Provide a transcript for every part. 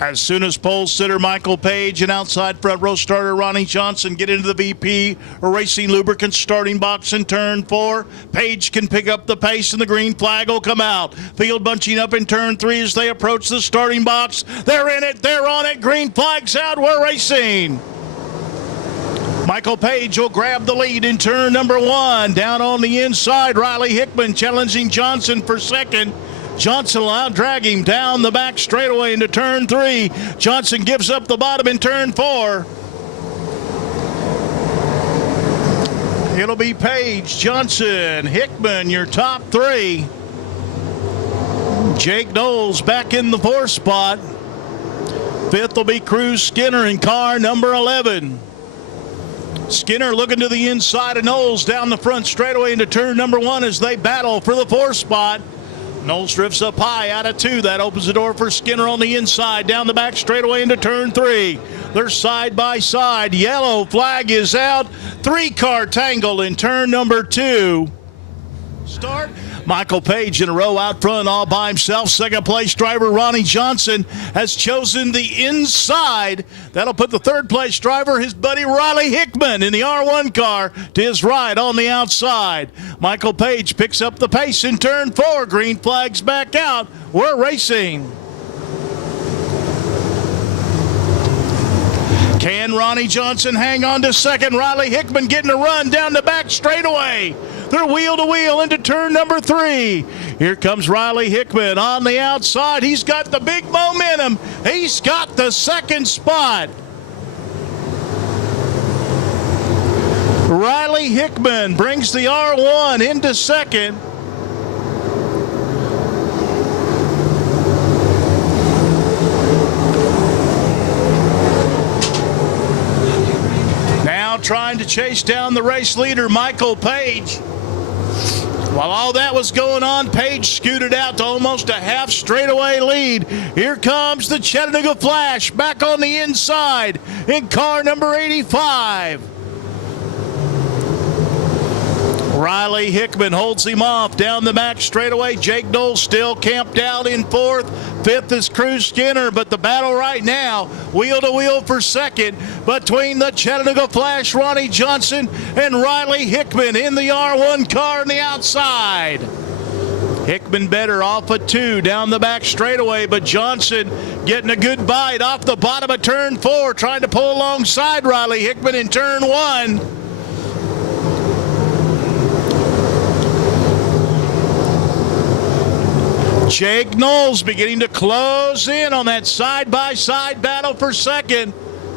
As soon as pole sitter Michael Page and outside front row starter Ronnie Johnson get into the VP Racing Lubricants starting box in turn 4, Page can pick up the pace and the green flag will come out. Field bunching up in turn 3 as they approach the starting box. They're in it, they're on it, green flag's out, we're racing. Michael Page will grab the lead in turn number 1. Down on the inside, Riley Hickman challenging Johnson for second. Johnson will out-drag him down the back straightaway into turn 3. Johnson gives up the bottom in turn 4. It'll be Page, Johnson, Hickman, your top 3. Jake Knowles back in the 4th spot. 5th will be Cruz Skinner in car number 11. Skinner looking to the inside of Knowles down the front straightaway into turn number 1 as they battle for the 4th spot. Knowles drifts up high out of 2. That opens the door for Skinner on the inside down the back straightaway into turn 3. They're side by side. Yellow flag is out. 3-car tangle in turn number 2. Start. Michael Page in a row out front all by himself. Second place driver Ronnie Johnson has chosen the inside. That'll put the 3rd place driver, his buddy Riley Hickman, in the R1 car to his right on the outside. Michael Page picks up the pace in turn 4. Green flag's back out. We're racing. Can Ronnie Johnson hang on to second? Riley Hickman getting a run down the back straightaway. They're wheel to wheel into turn number 3. Here comes Riley Hickman on the outside. He's got the big momentum. He's got the 2nd spot. Riley Hickman brings the R1 into 2nd. Now trying to chase down the race leader, Michael Page. While all that was going on, Page scooted out to almost a half straightaway lead. Here comes the Chattanooga Flash back on the inside in car number 85. Riley Hickman holds him off down the back straightaway. Jake Knowles still camped out in 4th. 5th is Cruz Skinner, but the battle right now, wheel to wheel for 2nd, between the Chattanooga Flash, Ronnie Johnson, and Riley Hickman in the R1 car on the outside. Hickman better off a 2 down the back straightaway, but Johnson getting a good bite off the bottom of turn 4, trying to pull alongside Riley Hickman in turn 1. Jake Knowles beginning to close in on that side-by-side battle for 2nd.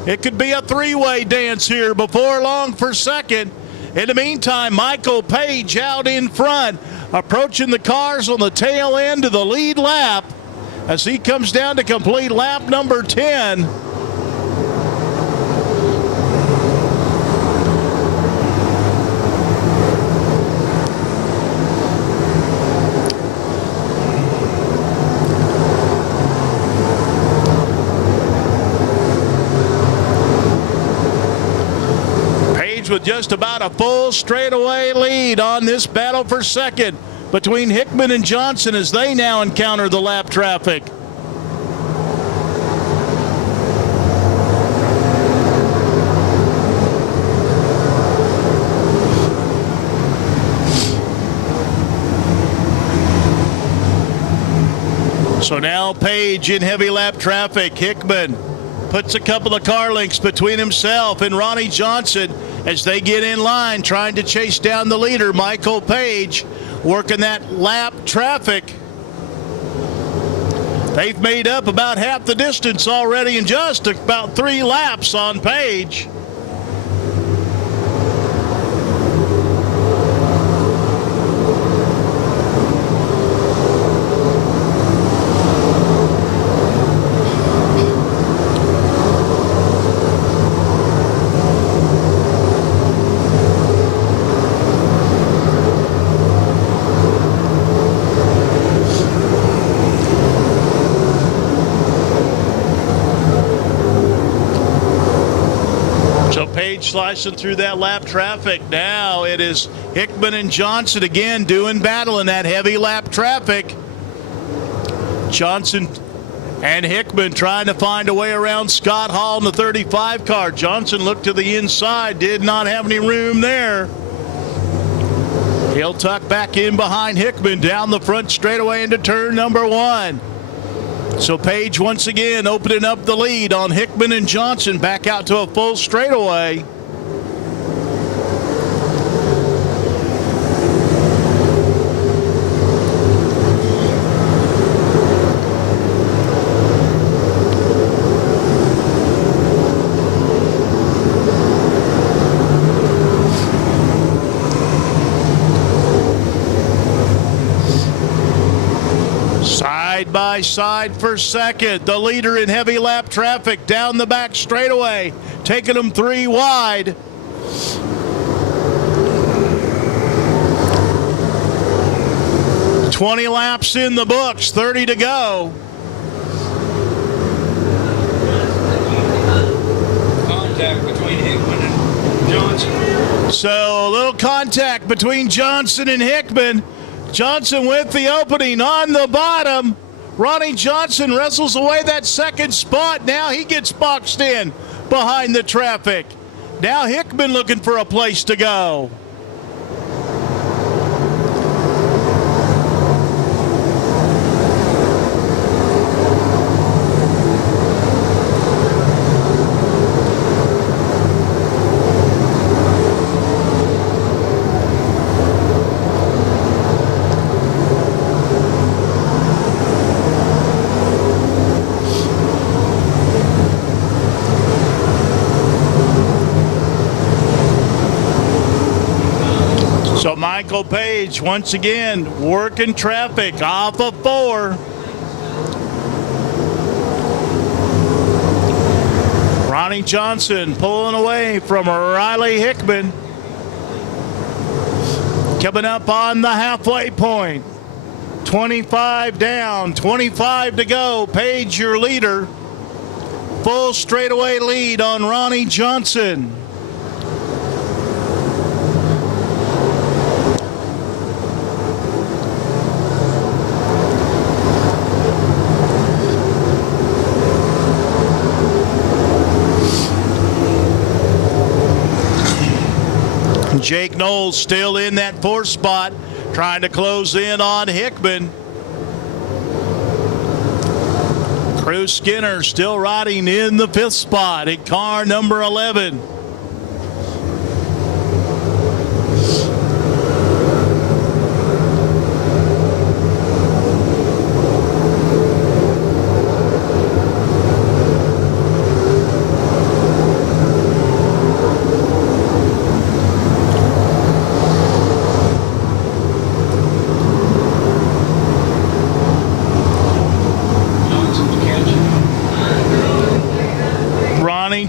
It could be a 3-way dance here before long for 2nd. In the meantime, Michael Page out in front, approaching the cars on the tail end of the lead lap as he comes down to complete lap number 10. With just about a full straightaway lead on this battle for 2nd between Hickman and Johnson as they now encounter the lap traffic. So now Page in heavy lap traffic. Hickman puts a couple of car lengths between himself and Ronnie Johnson as they get in line trying to chase down the leader, Michael Page, working that lap traffic. They've made up about half the distance already in just about 3 laps on Page. Slicing through that lap traffic. Now it is Hickman and Johnson again doing battle in that heavy lap traffic. Johnson And Hickman trying to find a way around Scott Hall in the 35 car. Johnson looked to the inside, did not have any room there. He'll tuck back in behind Hickman down the front straightaway into turn number 1. So Page once again opening up the lead on Hickman and Johnson back out to a full straightaway. Side by side for second. The leader in heavy lap traffic down the back straightaway, taking them 3 wide. "20 laps in the books, 30 to go." Contact between Hickman and Johnson. So a little contact between Johnson and Hickman. Johnson with the opening on the bottom. Ronnie Johnson wrestles away that second spot. Now he gets boxed in behind the traffic. Now Hickman looking for a place to go. So Michael Page once again working traffic off of 4. Ronnie Johnson pulling away from Riley Hickman. Coming up on the halfway point. 25 down, 25 to go. Page your leader. Full straightaway lead on Ronnie Johnson. Jake Knowles still in that 4th spot, trying to close in on Hickman. Cruz Skinner still riding in the 5th spot in car number 11.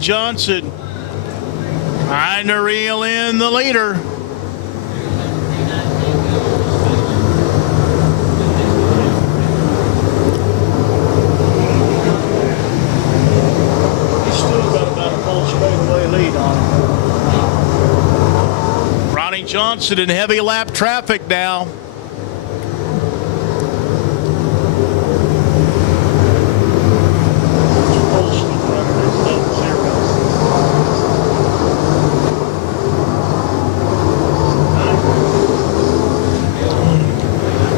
Johnson trying to reel in the leader. He's still got about a full straightaway lead on him. Ronnie Johnson in heavy lap traffic now.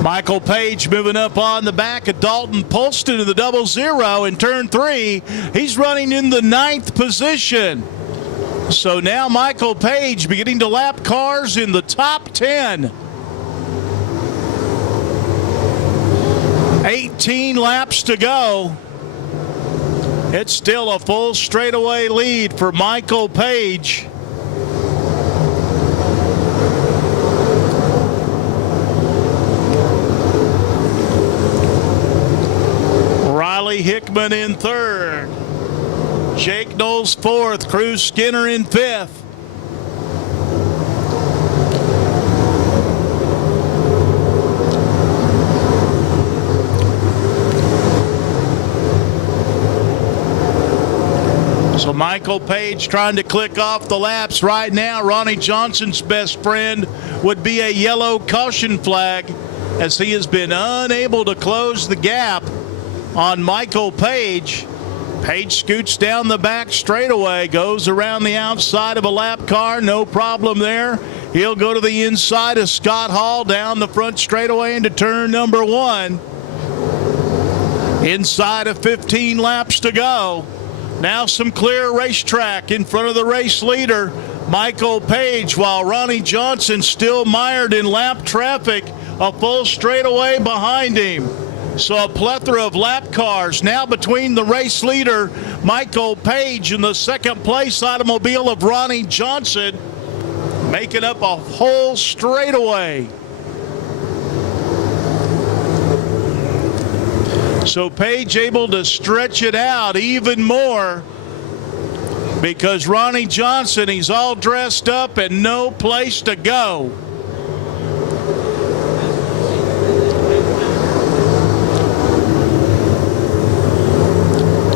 Michael Page moving up on the back of Dalton Polston in the 00 in turn 3. He's running in the 9th position. So now Michael Page beginning to lap cars in the top 10. 18 laps to go. It's still a full straightaway lead for Michael Page. Riley Hickman in 3rd. Jake Knowles 4th. Cruz Skinner in 5th. So Michael Page trying to click off the laps right now. Ronnie Johnson's best friend would be a yellow caution flag, as he has been unable to close the gap on Michael Page. Page scoots down the back straightaway, goes around the outside of a lap car, no problem there. He'll go to the inside of Scott Hall, down the front straightaway into turn number 1. Inside of 15 laps to go. Now some clear racetrack in front of the race leader, Michael Page, while Ronnie Johnson still mired in lap traffic, a full straightaway behind him. So a plethora of lap cars now between the race leader, Michael Page, and the second place automobile of Ronnie Johnson, making up a whole straightaway. So Page able to stretch it out even more because Ronnie Johnson, he's all dressed up and no place to go.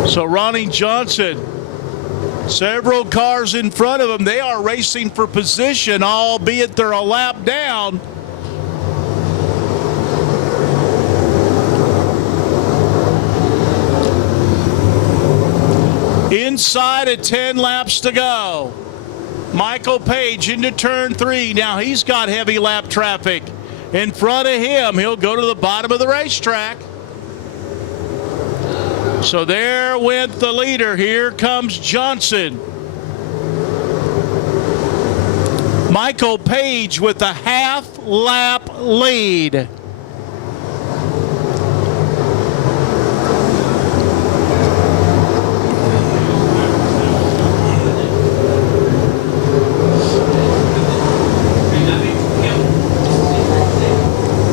So Ronnie Johnson, several cars in front of him, they are racing for position, albeit they're a lap down. Inside of 10 laps to go. Michael Page into turn 3. Now he's got heavy lap traffic in front of him. He'll go to the bottom of the racetrack. So there went the leader. Here comes Johnson. Michael Page with a half-lap lead.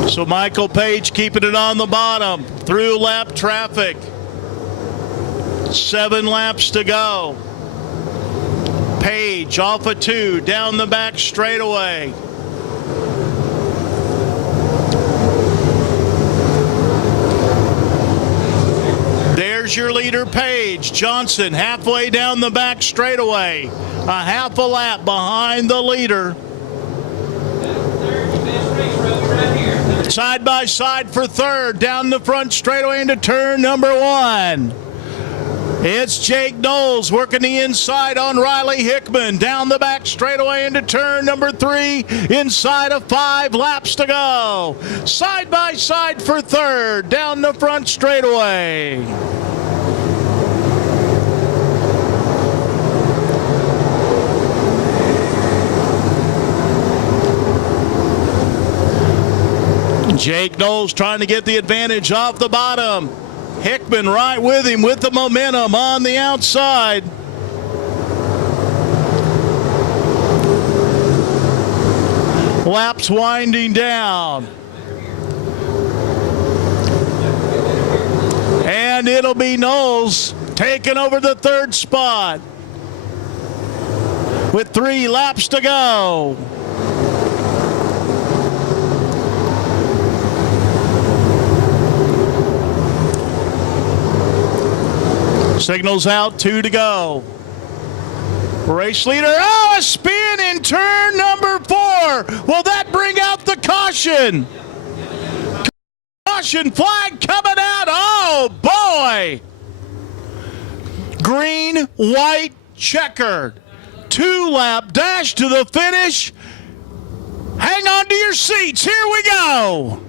So Michael Page keeping it on the bottom through lap traffic. 7 laps to go. Page off of 2, down the back straightaway. There's your leader, Page. Johnson halfway down the back straightaway. A half a lap behind the leader. Side by side for third, down the front straightaway into turn number 1. It's Jake Knowles working the inside on Riley Hickman. Down the back straightaway into turn number 3. Inside of 5 laps to go. Side by side for third. Down the front straightaway. Jake Knowles trying to get the advantage off the bottom. Hickman right with him with the momentum on the outside. Laps winding down. And it'll be Knowles taking over the third spot with 3 laps to go. Signals out, 2 to go. Race leader, a spin in turn number 4. Will that bring out the caution? Caution flag coming out. Oh, boy. Green, white, checkered. 2-lap dash to the finish. Hang on to your seats. Here we go.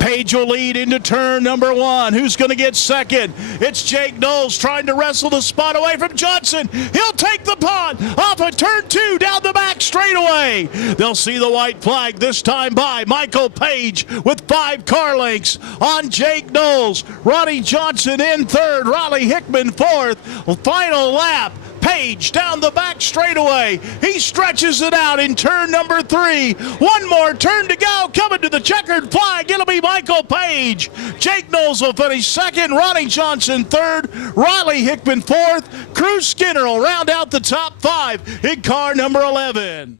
Page will lead into turn number 1. Who's going to get second? It's Jake Knowles trying to wrestle the spot away from Johnson. He'll take the punt off of turn 2 down the back straightaway. They'll see the white flag this time by Michael Page with 5 car lengths on Jake Knowles. Ronnie Johnson in third. Riley Hickman fourth. Final lap. Page down the back straightaway. He stretches it out in turn number 3. One more turn to go. Coming to the checkered flag. It'll be Michael Page. Jake Knowles will finish second. Ronnie Johnson third. Riley Hickman fourth. Cruz Skinner will round out the top 5 in car number 11.